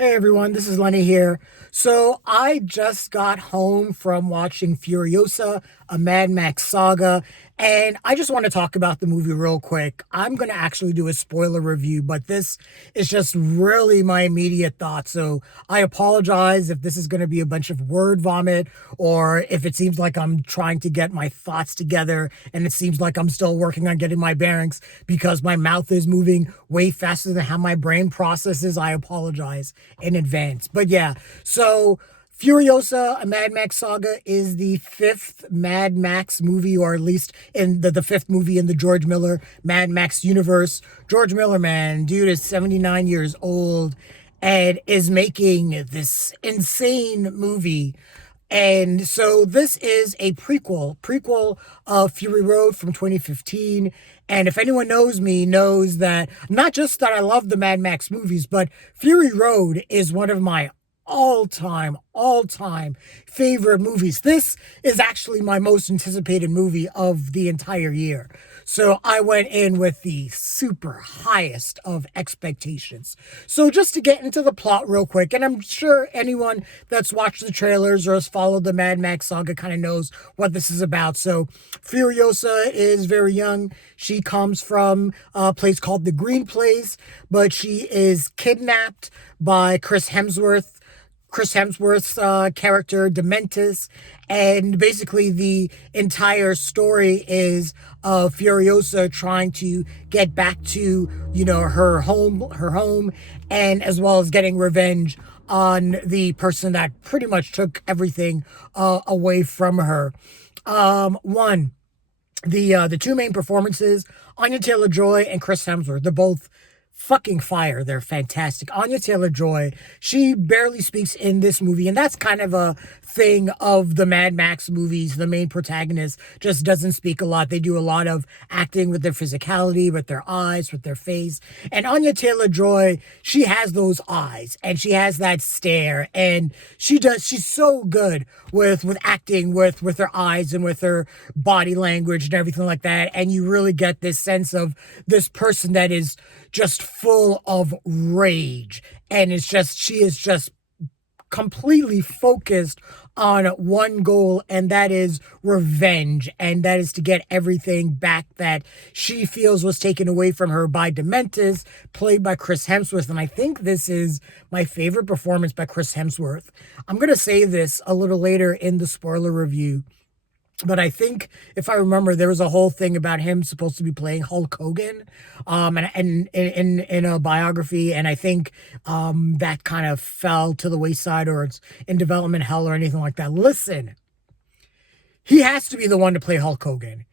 Hey everyone, this is Lenny here. So I just got home from watching Furiosa, a Mad Max Saga, and I just want to talk about the movie real quick. I'm going to actually do a spoiler review, but this is just really my immediate thoughts. So I apologize if this is going to be a bunch of word vomit or if it seems like I'm trying to get my thoughts together and it seems like I'm still working on getting my bearings because my mouth is moving way faster than how my brain processes. I apologize in advance. But yeah, so Furiosa, a Mad Max Saga, is the fifth Mad Max movie, or at least in the fifth movie in the George Miller Mad Max universe. George Miller, man, dude is 79 years old and is making this insane movie. And so this is a prequel of Fury Road from 2015. And if anyone knows me, knows that not just that I love the Mad Max movies, but Fury Road is one of my all time favorite movies. This is actually my most anticipated movie of the entire year. So I went in with the super highest of expectations. So just to get into the plot real quick, and I'm sure anyone that's watched the trailers or has followed the Mad Max saga kind of knows what this is about. So Furiosa is very young. She comes from a place called the Green Place, but she is kidnapped by Chris Hemsworth's character, Dementus, and basically the entire story is Furiosa trying to get back to, her home, and as well as getting revenge on the person that pretty much took everything away from her. One, the two main performances, Anya Taylor-Joy and Chris Hemsworth, they're both fucking fire. They're fantastic. Anya Taylor-Joy, she barely speaks in this movie, and that's kind of a thing of the Mad Max movies. The main protagonist just doesn't speak a lot. They do a lot of acting with their physicality, with their eyes, with their face. And Anya Taylor-Joy, she has those eyes and she has that stare, and she's so good with acting with her eyes and with her body language and everything like that. And you really get this sense of this person that is just full of rage, and she is just completely focused on one goal, and that is revenge, and that is to get everything back that she feels was taken away from her by Dementus, played by Chris Hemsworth. And I think this is my favorite performance by Chris Hemsworth. I'm going to say this a little later in the spoiler review, but I think if I remember, there was a whole thing about him supposed to be playing Hulk Hogan, and in a biography, and I think that kind of fell to the wayside, or it's in development hell or anything like that. Listen, he has to be the one to play Hulk Hogan.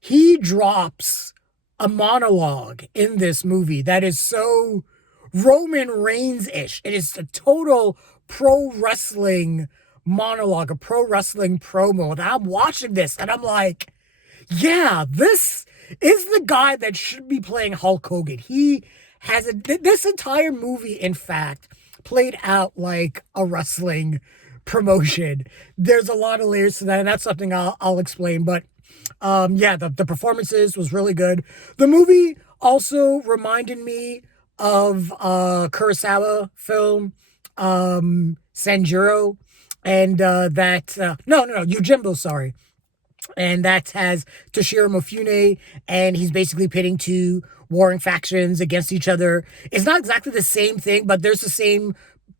He drops a monologue in this movie that is so Roman Reigns-ish. It is a total pro wrestling monologue, a pro wrestling promo. And I'm watching this and I'm like, yeah, this is the guy that should be playing Hulk Hogan. He has this entire movie, in fact, played out like a wrestling promotion. There's a lot of layers to that, and that's something I'll explain. But yeah, the performances was really good. The movie also reminded me of Kurosawa film, Sanjuro, and no, Yojimbo, sorry. And that has Toshiro Mifune, and he's basically pitting two warring factions against each other. It's not exactly the same thing, but there's the same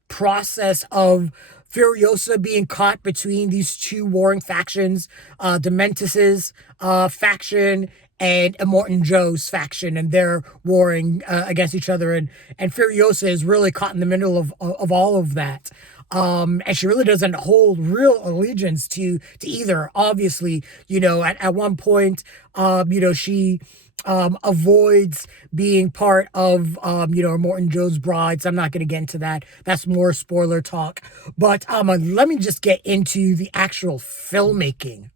process of Furiosa being caught between these two warring factions, Dementus's faction and Immortan Joe's faction, and they're warring against each other, and Furiosa is really caught in the middle of all of that. And she really doesn't hold real allegiance to either. Obviously, at one point, she avoids being part of, Morton Joe's brides. I'm not going to get into that. That's more spoiler talk. But let me just get into the actual filmmaking.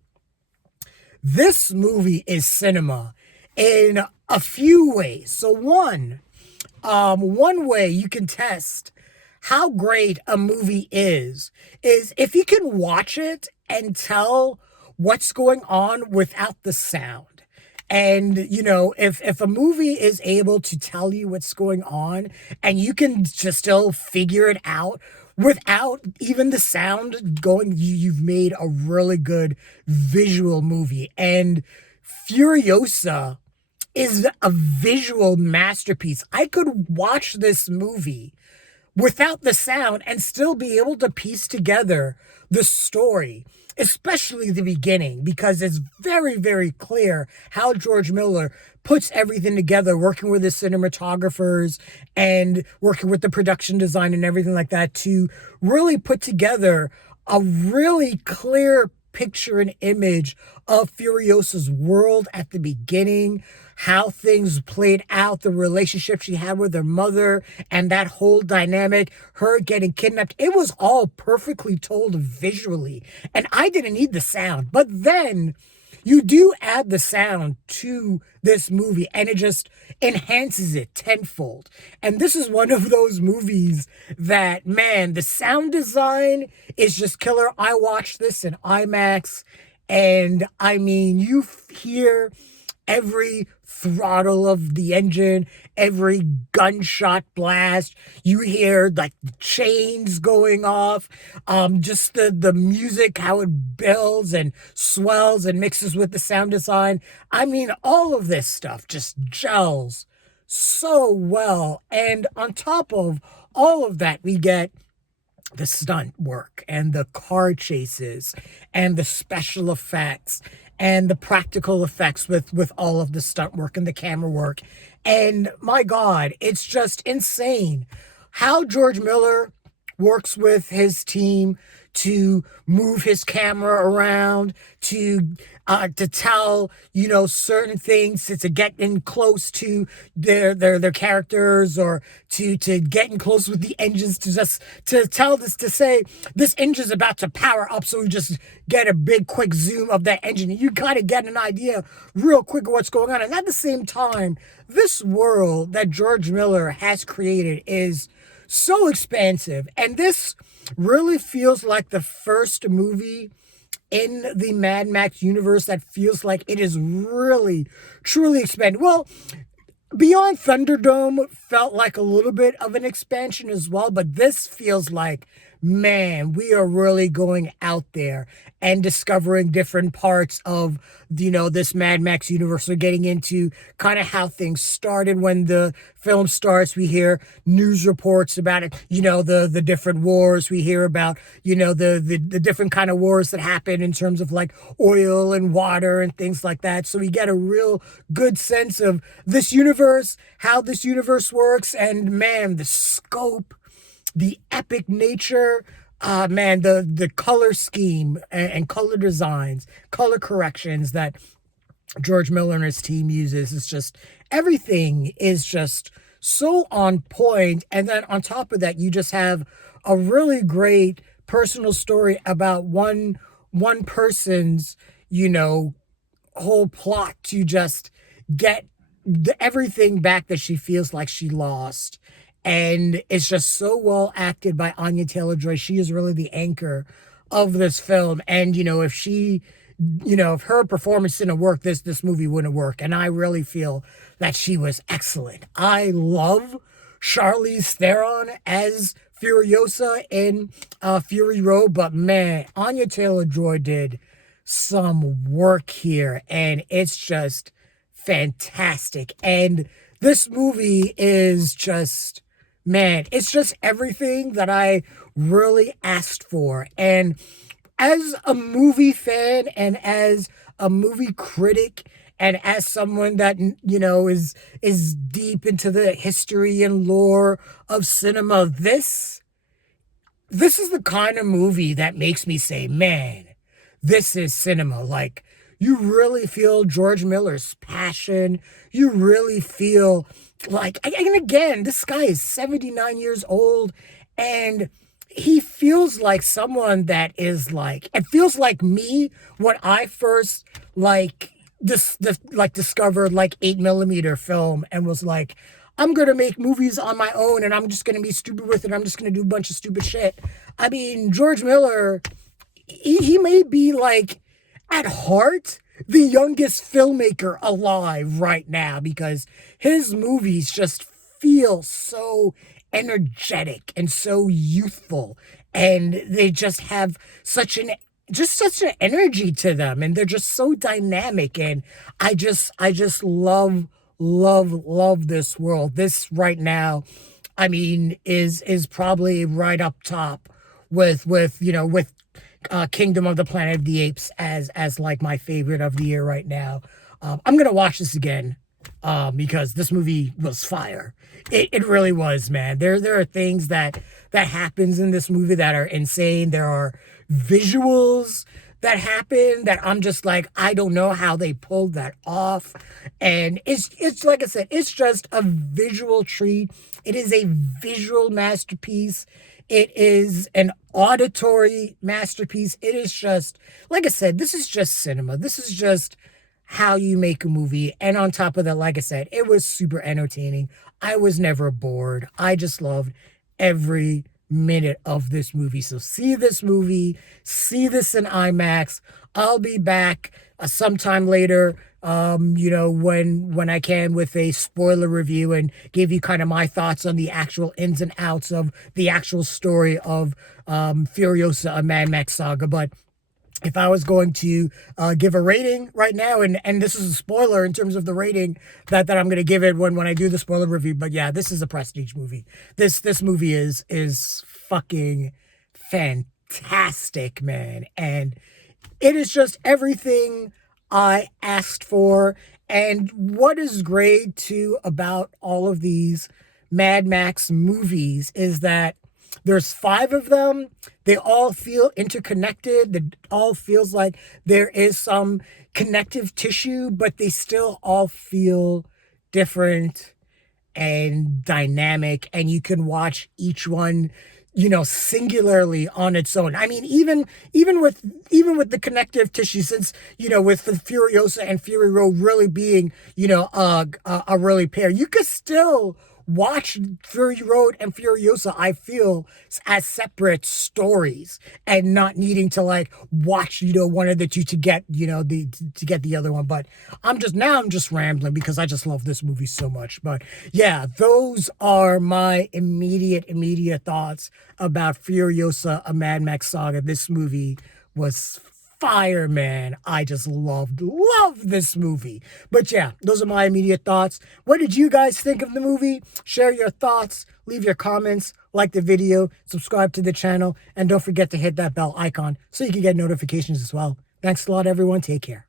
This movie is cinema in a few ways. So one way you can test how great a movie is if you can watch it and tell what's going on without the sound. And, if a movie is able to tell you what's going on and you can just still figure it out without even the sound going, you've made a really good visual movie. And Furiosa is a visual masterpiece. I could watch this movie without the sound and still be able to piece together the story, especially the beginning, because it's very, very clear how George Miller puts everything together, working with the cinematographers and working with the production design and everything like that to really put together a really clear picture and image of Furiosa's world at the beginning, how things played out, the relationship she had with her mother, and that whole dynamic, her getting kidnapped. It was all perfectly told visually, and I didn't need the sound. But then you do add the sound to this movie, and it just enhances it tenfold. And this is one of those movies that, man, the sound design is just killer. I watched this in IMAX, and I mean, you hear every throttle of the engine, every gunshot blast. You hear like the chains going off, just the music, how it builds and swells and mixes with the sound design. I mean, all of this stuff just gels so well. And on top of all of that, we get the stunt work and the car chases and the special effects and the practical effects with all of the stunt work and the camera work. And my God, it's just insane how George Miller works with his team to move his camera around, to tell, certain things, to get in close to their characters, or to get in close with the engines, to tell this, to say this engine's about to power up, so we just get a big quick zoom of that engine. You kind of get an idea real quick of what's going on. And at the same time, this world that George Miller has created is so expansive, and this really feels like the first movie in the Mad Max universe that feels like it is really, truly expanded. Well, Beyond Thunderdome felt like a little bit of an expansion as well, but this feels like, man, we are really going out there and discovering different parts of, this Mad Max universe. We're getting into kind of how things started. When the film starts, we hear news reports about it, the different wars. We hear about, the different kind of wars that happen in terms of like oil and water and things like that. So we get a real good sense of this universe, how this universe works, and man, the scope, the epic nature, man, the color scheme and color designs, color corrections that George Miller and his team uses is just, everything is just so on point. And then on top of that, you just have a really great personal story about one person's, whole plot to just get everything back that she feels like she lost. And it's just so well acted by Anya Taylor-Joy. She is really the anchor of this film. And, if she, if her performance didn't work, this movie wouldn't work. And I really feel that she was excellent. I love Charlize Theron as Furiosa in Fury Road, but man, Anya Taylor-Joy did some work here, and it's just fantastic. And this movie is just, man, it's just everything that I really asked for. And as a movie fan and as a movie critic and as someone that, is deep into the history and lore of cinema, this is the kind of movie that makes me say, man, this is cinema. Like, you really feel George Miller's passion. You really feel like, and again, this guy is 79 years old, and he feels like someone that is like, it feels like me when I first discovered 8mm film and was like, I'm going to make movies on my own and I'm just going to be stupid with it. I'm just going to do a bunch of stupid shit. I mean, George Miller, he may be like, at heart, the youngest filmmaker alive right now, because his movies just feel so energetic and so youthful, and they just have such an energy to them, and they're just so dynamic, and I just love this world. This right now, I mean, is probably right up top with Kingdom of the Planet of the Apes as like my favorite of the year right now. I'm gonna watch this again because this movie was fire. It really was, man. There are things that happens in this movie that are insane. There are visuals that happen that I'm just like, I don't know how they pulled that off. And it's like I said, it's just a visual treat. It is a visual masterpiece. It is an auditory masterpiece. It is just, like I said, this is just cinema. This is just how you make a movie. And on top of that, like I said, it was super entertaining. I was never bored. I just loved every minute of this movie. So see this movie, see this in IMAX. I'll be back sometime later, when I can, with a spoiler review and give you kind of my thoughts on the actual ins and outs of the actual story of Furiosa, a Mad Max Saga. But if I was going to give a rating right now, and this is a spoiler in terms of the rating that I'm going to give it when I do the spoiler review, but yeah, this is a prestige movie. This movie is fucking fantastic, man, and it is just everything I asked for. And what is great too about all of these Mad Max movies is that there's 5 of them. They all feel interconnected. It all feels like there is some connective tissue, but they still all feel different and dynamic. And you can watch each one, singularly on its own. I mean, even with the connective tissue, since with the Furiosa and Fury Road really being a really pair, you could still watch Fury Road and Furiosa, I feel, as separate stories, and not needing to like watch one of the two to get to get the other one. But I'm just rambling because I just love this movie so much. But yeah, those are my immediate thoughts about Furiosa, a Mad Max Saga. This movie was fire, man. I just love this movie. But yeah, those are my immediate thoughts. What did you guys think of the movie? Share your thoughts, leave your comments, like the video, subscribe to the channel, and don't forget to hit that bell icon so you can get notifications as well. Thanks a lot, everyone. Take care.